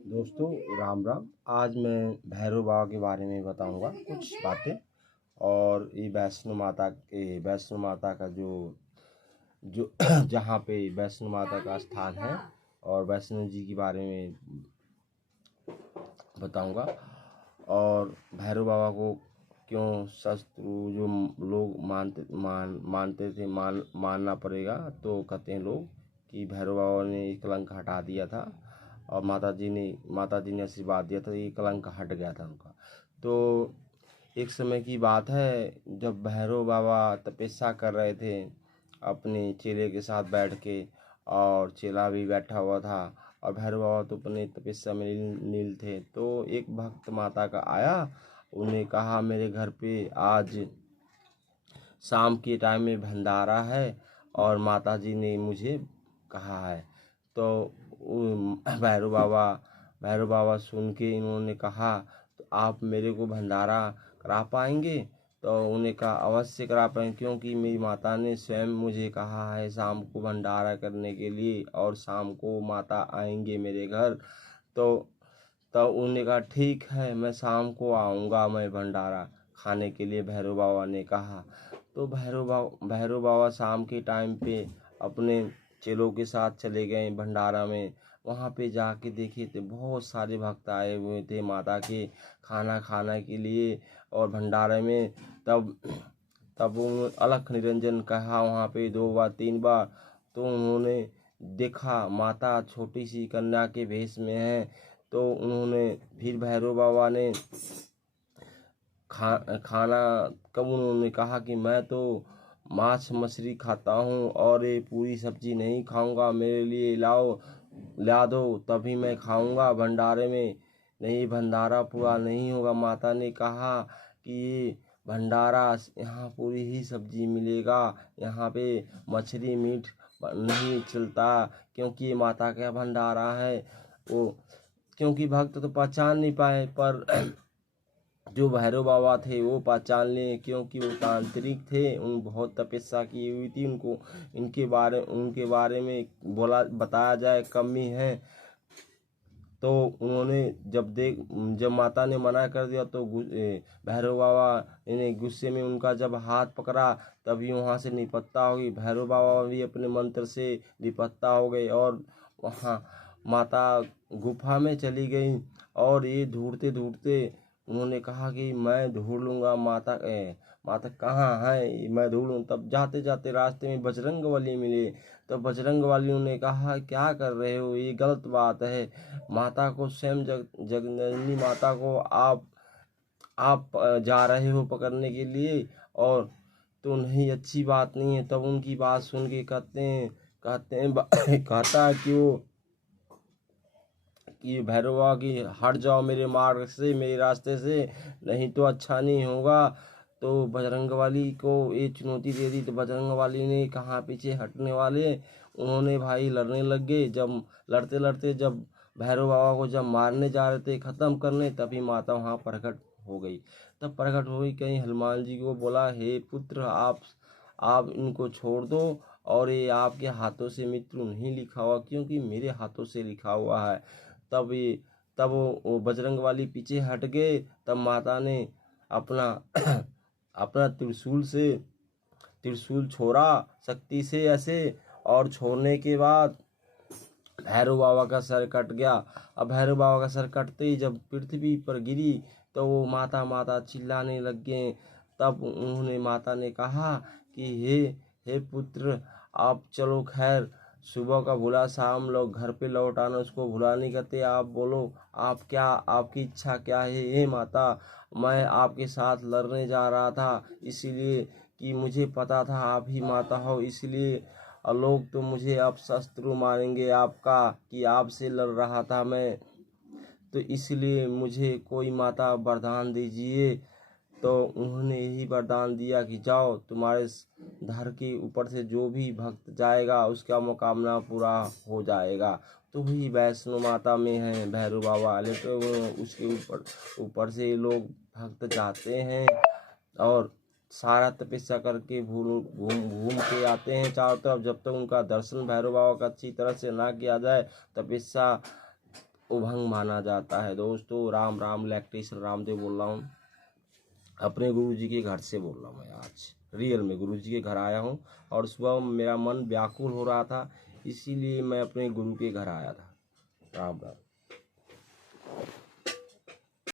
दोस्तों, राम राम। आज मैं भैरव बाबा के बारे में बताऊंगा कुछ बातें। और ये वैष्णो माता का जो जो जहाँ पे वैष्णो माता का स्थान है और वैष्णो जी के बारे में बताऊंगा। और भैरव बाबा को क्यों शत्रु जो लोग मानते थे मानना पड़ेगा। तो कहते हैं लोग कि भैरव बाबा ने ये कलंक हटा दिया था और माता जी ने आशीर्वाद दिया था, ये कलंक हट गया था उनका। तो एक समय की बात है जब भैरव बाबा तपस्या कर रहे थे अपने चेले के साथ बैठ के, और चेला भी बैठा हुआ था और भैरव बाबा तो अपने तपस्या में नील थे। तो एक भक्त माता का आया, उन्हें कहा मेरे घर पे आज शाम के टाइम में भंडारा है और माता जी ने मुझे कहा है। तो भैरव बाबा सुन के इन्होंने कहा तो आप मेरे को भंडारा करा पाएंगे। तो उन्हें कहा अवश्य करा पाएंगे, क्योंकि मेरी माता ने स्वयं मुझे कहा है शाम को भंडारा करने के लिए, और शाम को माता आएंगे मेरे घर। तो तब उन्होंने कहा ठीक है, मैं शाम को आऊँगा मैं भंडारा खाने के लिए, भैरव बाबा ने कहा। तो भैरव बाबा शाम के टाइम पे अपने चेलों के साथ चले गए भंडारा में। वहाँ पे जाके देखे थे बहुत सारे भक्त आए हुए थे माता के खाना खाने के लिए और भंडारे में। तब तब उन्होंने अलख निरंजन कहा वहाँ पे 2 बार 3 बार। तो उन्होंने देखा माता छोटी सी कन्या के भेष में है। तो उन्होंने फिर भैरव बाबा ने खाना कब उन्होंने कहा कि मैं तो मांस मछली खाता हूँ और ये पूरी सब्जी नहीं खाऊंगा, मेरे लिए ला दो तभी मैं खाऊंगा भंडारे में, नहीं भंडारा पूरा नहीं होगा। माता ने कहा कि ये भंडारा यहाँ पूरी ही सब्जी मिलेगा, यहाँ पे मछली मीट नहीं चलता, क्योंकि ये माता का भंडारा है। वो क्योंकि भक्त तो पहचान नहीं पाए, पर जो भैरव बाबा थे वो पहचान लिए, क्योंकि वो तांत्रिक थे, उन बहुत तपस्या की हुई थी। उनको उनके बारे में बताया जाए कमी है। तो उन्होंने जब माता ने मना कर दिया तो भैरव बाबा ने गुस्से में उनका जब हाथ पकड़ा तभी वहाँ से निपत्ता हो गई। भैरव बाबा भी अपने मंत्र से निपत्ता हो गए और वहाँ माता गुफा में चली गई। और ये ढूंढते ढूंढते उन्होंने कहा कि मैं ढूंढ लूंगा माता कहाँ है, मैं ढूंढ लूँ। तब जाते जाते रास्ते में बजरंगबली मिले। तो बजरंगबली ने कहा क्या कर रहे हो, ये गलत बात है। माता को स्वयं जगननी माता को आप जा रहे हो पकड़ने के लिए, और तो नहीं, अच्छी बात नहीं है। तब उनकी बात सुन के कहते हैं कहता है कि भैरव बाबा की हट जाओ मेरे मार्ग से, मेरे रास्ते से, नहीं तो अच्छा नहीं होगा। तो बजरंगबली को ये चुनौती दे दी। तो बजरंगबली ने कहा पीछे हटने वाले, उन्होंने भाई लड़ने लग गए। जब लड़ते लड़ते जब भैरव बाबा को जब मारने जा रहे थे, खत्म करने, तभी माता वहाँ प्रकट हो गई। तब प्रकट हो गई, कहीं हनुमान जी को बोला हे पुत्र आप इनको छोड़ दो, और ये आपके हाथों से मृत्यु नहीं लिखा हुआ, क्योंकि मेरे हाथों से लिखा हुआ है। तब ये तब वो बजरंगबली पीछे हट गए। तब माता ने अपना अपना त्रिशूल छोड़ा शक्ति से ऐसे, और छोड़ने के बाद भैरव बाबा का सर कट गया। अब भैरव बाबा का सर कटते ही जब पृथ्वी पर गिरी तो वो माता माता चिल्लाने लग गए। तब उन्होंने माता ने कहा कि हे पुत्र, आप चलो खैर, सुबह का भूला शाम लोग घर पे लौट आना, उसको भूला नहीं करते। आप बोलो आपकी इच्छा क्या है। हे माता, मैं आपके साथ लड़ने जा रहा था, इसीलिए कि मुझे पता था आप ही माता हो, इसलिए और लोग तो मुझे अब शत्रु मारेंगे आपका, कि आपसे लड़ रहा था मैं, तो इसलिए मुझे कोई माता वरदान दीजिए। तो उन्होंने यही वरदान दिया कि जाओ, तुम्हारे धर के ऊपर से जो भी भक्त जाएगा उसका मुकामना पूरा हो जाएगा। तो वही वैष्णो माता में है भैरव बाबा वाले, तो उसके ऊपर से लोग भक्त जाते हैं और सारा तपस्या करके घूम घूम के आते हैं चारों तरफ। जब तक उनका दर्शन भैरव बाबा का अच्छी तरह से ना किया जाए, तपस्या उभंग माना जाता है। दोस्तों राम राम, इलेक्ट्रीशियन रामदेव बोल रहा हूँ। अपने गुरुजी के घर से बोल रहा हूँ मैं आज रियल में गुरुजी के घर आया हूँ। और सुबह मेरा मन व्याकुल हो रहा था, इसीलिए मैं अपने गुरु के घर आया था। राम राम।